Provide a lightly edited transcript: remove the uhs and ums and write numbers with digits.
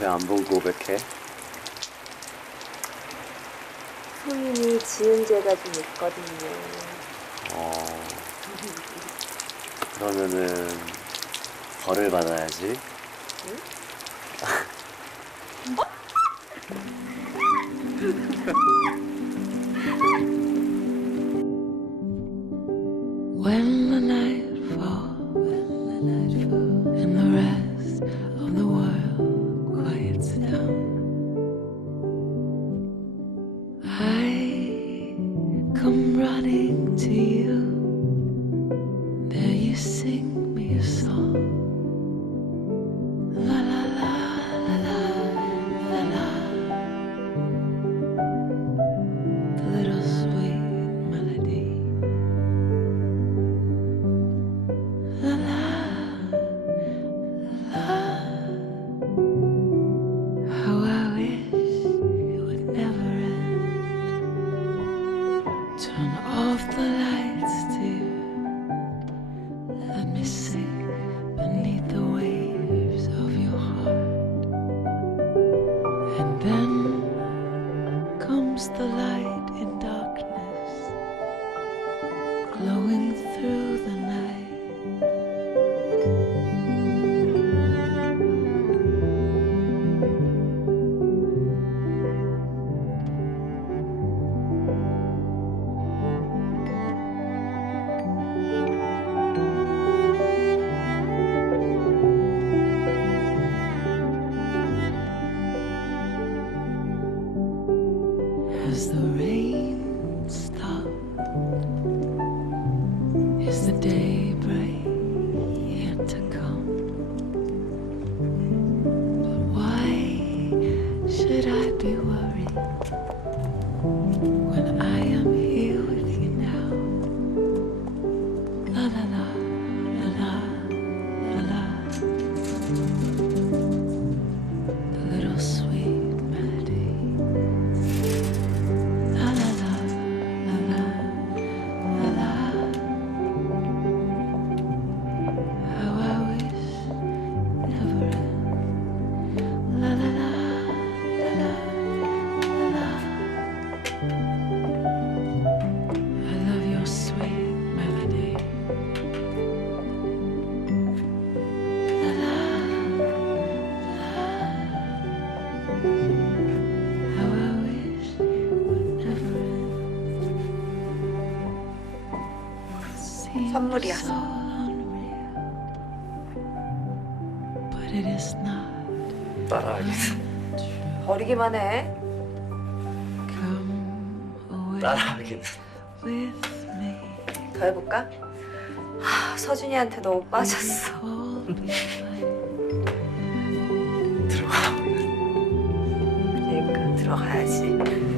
왜 안 보고 고백해? 성인이 지은 죄가 좀 있거든요. 그러면은 벌을 받아야지. 응? When the night falls and the rest of the world quiets down, I come running to you. There you sing me a song. La la la la la la la. The little sweet melody. La la la. How I wish it would never end. Turn off the lights, dear. Let me sink beneath the waves of your heart. And then comes the light in darkness, glowing through the night. As the rain stops, is the daybreak yet to come? But why should I be worried when I am here with you now? La la la la la la la. The little sweet melody. La la la la la la la. How I wish never end. La la la la la la la. I love your sweet melody. La la la. How I wish would never end. Seems 선물이야. so unreal, but it is not 따라하겠어. 버리기만 해. come away 따라하겠어. with me. 더 해볼까? 서준이한테 너무 빠졌어. Fall behind. 들어가. 그러니까 들어가야지.